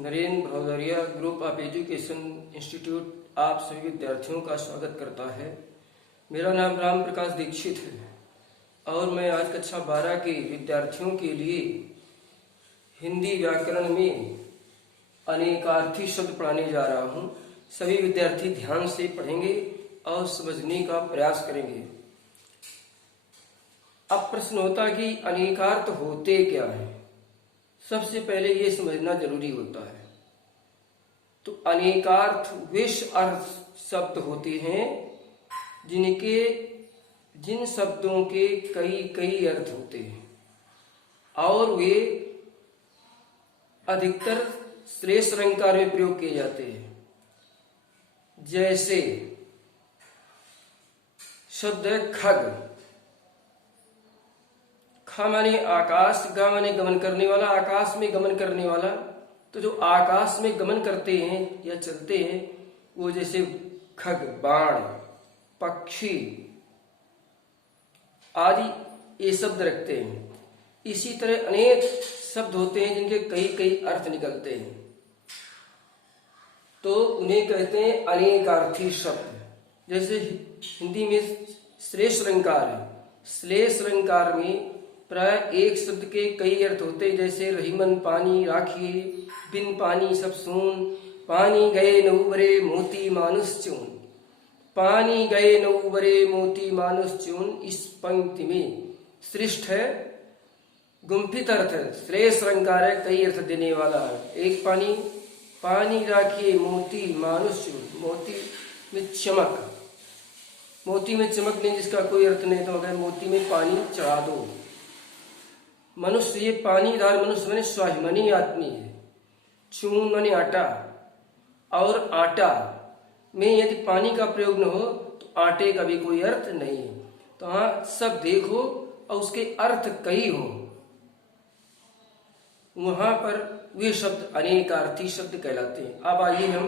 Narendra Bhadauria group of education institute आप सभी विद्यार्थियों का स्वागत करता है। मेरा नाम राम प्रकाश दीक्षित है और मैं आज कक्षा 12 के विद्यार्थियों के लिए हिंदी व्याकरण में अनेकार्थी शब्द पढ़ाने जा रहा हूँ। सभी विद्यार्थी ध्यान से पढ़ेंगे और समझने का प्रयास करेंगे। अब प्रश्न होता कि अनेकार्थ होते क्या हैं। सबसे पहले ये समझना जरूरी होता है। तो अनेकार्थ वे अर्थ शब्द होते हैं जिन शब्दों के कई कई अर्थ होते हैं और वे अधिकतर श्रेष्ठ अलंकार में प्रयोग किए जाते हैं। जैसे शब्द है खग। ख माने आकाश, ग माने गमन करने वाला, आकाश में गमन करने वाला। तो जो आकाश में गमन करते हैं या चलते हैं वो जैसे खग, बाण, पक्षी आदि ये शब्द रखते हैं। इसी तरह अनेक शब्द होते हैं जिनके कई कई अर्थ निकलते हैं, तो उन्हें कहते हैं अनेकार्थी शब्द। जैसे हिंदी में श्लेष अलंकार है। श्लेष अलंकार में प्राय एक शब्द के कई अर्थ होते हैं। जैसे रहीमन पानी राखिए, बिन पानी सब सून, पानी गए नऊबरे मोती मानुष चून। पानी गए नऊबरे मोती मानुष चून इस पंक्ति में श्रेष्ठ है, गुम्फित अर्थ है, श्रेष्ठ अलंकार है, कई अर्थ देने वाला है। एक पानी, पानी राखिए मोती मानुष चून। मोती में चमक, मोती में चमक नहीं जिसका कोई अर्थ नहीं, तो अगर मोती में पानी चढ़ा दो। मनुष्य, ये पानीदार मनुष्य माने स्वाभिमानी आदमी है। चून माने आटा, और आटा में यदि पानी का प्रयोग न हो तो आटे का भी कोई अर्थ नहीं है। तो हाँ, सब देखो और उसके अर्थ कई हो, वहां पर वे शब्द अनेकार्थी शब्द कहलाते हैं। अब आइए हम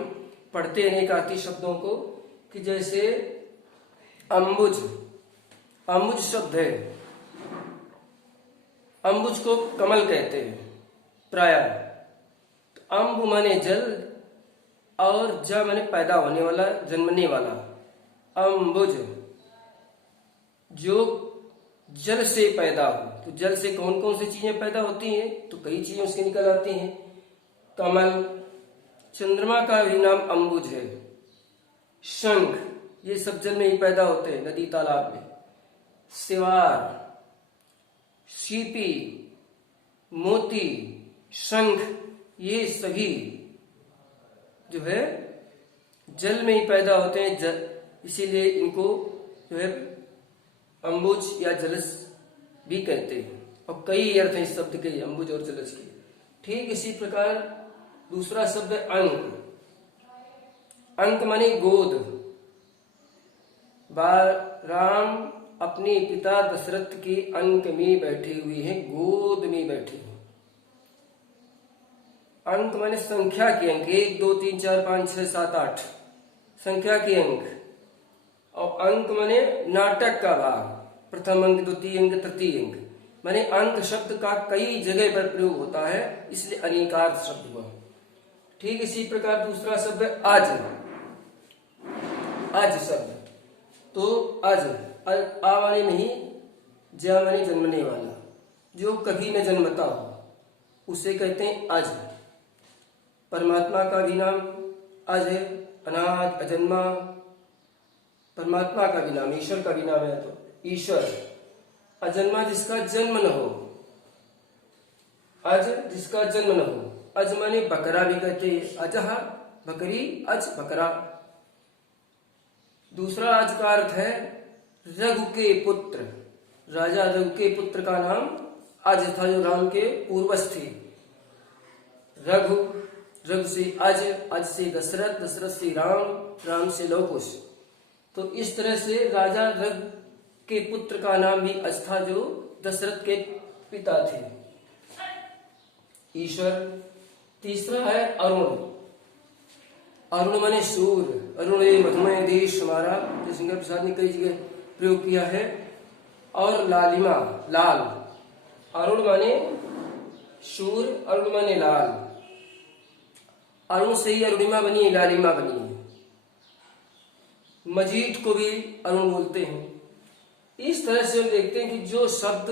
पढ़ते अनेकार्थी शब्दों को। कि जैसे अम्बुज, अम्बुज शब्द है। अम्बुज को कमल कहते हैं प्राय। तो अम्बु माने जल और ज माने पैदा होने वाला, जन्मने वाला। अम्बुज जो जल से पैदा हो। तो जल से कौन कौन सी चीजें पैदा होती हैं? तो कई चीजें उसके निकल आती हैं। कमल, चंद्रमा का भी नाम अम्बुज है। शंख, ये सब जल में ही पैदा होते हैं, नदी तालाब में। सिवार, सीपी, मोती, शंख, ये सभी जो है जल में ही पैदा होते हैं। इसीलिए इनको जो है अम्बुज या जलज भी कहते हैं। और कई अर्थ हैं इस शब्द के, अम्बुज और जलज के। ठीक इसी प्रकार दूसरा शब्द है अंक। अंक माने गोद। राम अपने पिता दशरथ के अंक में बैठे हुए हैं, गोद में बैठे हैं। अंक माने संख्या के अंक, 1 2 3 4 5 6 7 8 संख्या के अंक। और अंक माने नाटक का भाग, प्रथम अंक, द्वितीय अंक, तृतीय अंक। माने अंक शब्द का कई जगह पर प्रयोग होता है, इसलिए अनेकार्थ शब्द हुआ। ठीक इसी प्रकार दूसरा शब्द है अज। अज शब्द, तो अज, आ माने नहीं, ज माने जन्मने वाला, जो कभी न जन्मता हो, उसे कहते हैं अज। परमात्मा का भी नाम अज है, अनाज, अजन्मा। परमात्मा का भी नाम, ईश्वर का भी नाम है तो ईश्वर। अजन्मा जिसका जन्म न हो, अज जिसका जन्म न हो। अज माने बकरा भी कहते हैं, अजह बकरी, अज बकरा। दूसरा अज का अर्थ है रघु के पुत्र। राजा रघु के पुत्र का नाम अज था, जो राम के पूर्वज थे। रघु, रघु से अज, अज से दशरथ, दशरथ से राम, राम से लव कुश। तो इस तरह से राजा रघु के पुत्र का नाम भी अज था, जो दशरथ के पिता थे, ईश्वर। तीसरा है अरुण। अरुण माने सूर्य। अरुण मधुमय देश हमारा, जो सिंगर प्रसाद ने कई जगह प्रयोग किया है। और लालिमा, लाल। अरुण माने सूर्य, अरुण माने लाल। अरुण से ही अरुणिमा बनी है, लालिमा बनी है। मजीद को भी अरुण बोलते हैं। इस तरह से हम देखते हैं कि जो शब्द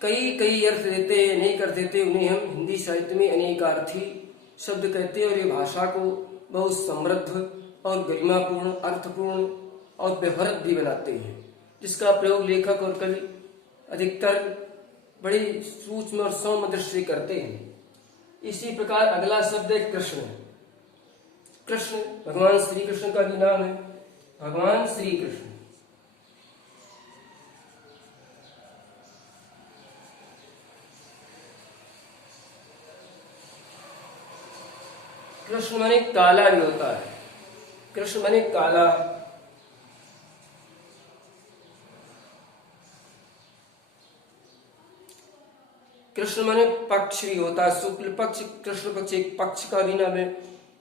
कई कई अर्थ देते हैं, नहीं कर देते, उन्हें हम हिंदी साहित्य में अनेकार्थी शब्द कहते हैं और ये भाषा को बहुत समृद्ध और गरिमापूर्ण, अर्थपूर्ण और व्यवहारक भी बनाते हैं, जिसका प्रयोग लेखक और कवि अधिकतर बड़ी सूक्ष्म और सौम्य दृष्टि से करते हैं। इसी प्रकार अगला शब्द है कृष्ण। कृष्ण भगवान श्री कृष्ण का भी नाम है, भगवान श्री कृष्ण। कृष्ण माने काला भी होता है, कृष्ण माने काला। कृष्ण माने पक्ष भी होता है, शुक्ल पक्ष, कृष्ण पक्ष। एक पक्ष का भी नाम है।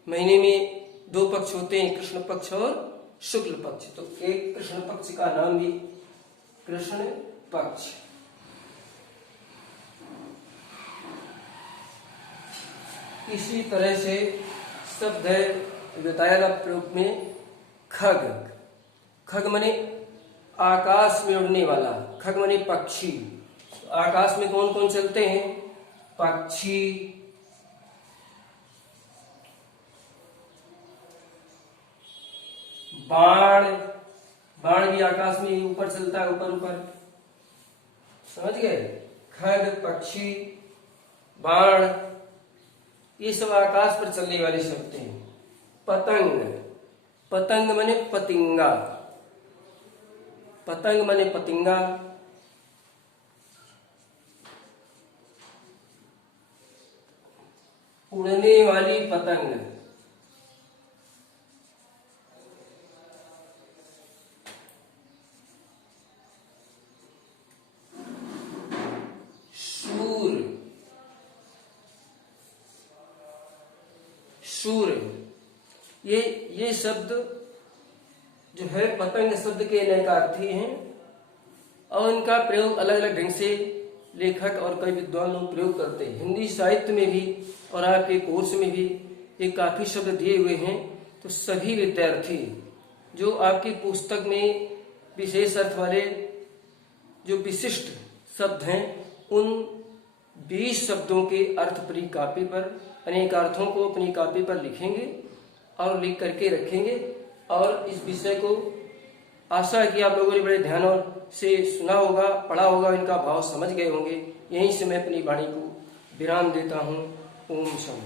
महीने में 2 पक्ष होते हैं, कृष्ण पक्ष और शुक्ल पक्ष। तो एक कृष्ण पक्ष का नाम भी कृष्ण पक्ष। इसी तरह से शब्द है बताया प्रयोग में खग। खग माने आकाश में उड़ने वाला, खग माने पक्षी। आकाश में कौन कौन चलते हैं? पक्षी, बाण। बाण भी आकाश में ऊपर चलता है, ऊपर ऊपर, समझ गए? खग, पक्षी, बाण, ये सब आकाश पर चलने वाले शब्द हैं। पतंग, पतंग माने पतिंगा, पतंग माने पतिंगा। उड़ने वाली पतंग। शूर, शूर। ये शब्द जो है पतंग शब्द के अनेकार्थी हैं और इनका प्रयोग अलग अलग ढंग से लेखक और कई विद्वान लोग प्रयोग करते हैं। हिंदी साहित्य में भी और आपके कोर्स में भी ये काफी शब्द दिए हुए हैं। तो सभी विद्यार्थी जो आपकी पुस्तक में विशेष अर्थ वाले जो विशिष्ट शब्द हैं, उन 20 शब्दों के अर्थ अपनी कॉपी पर, अनेक अर्थों को अपनी कॉपी पर लिखेंगे और लिख करके रखेंगे। और इस विषय को आशा है कि आप लोगों ने बड़े ध्यान से सुना होगा, पढ़ा होगा, इनका भाव समझ गए होंगे। यहीं से मैं अपनी वाणी को विराम देता हूँ। ओम शम।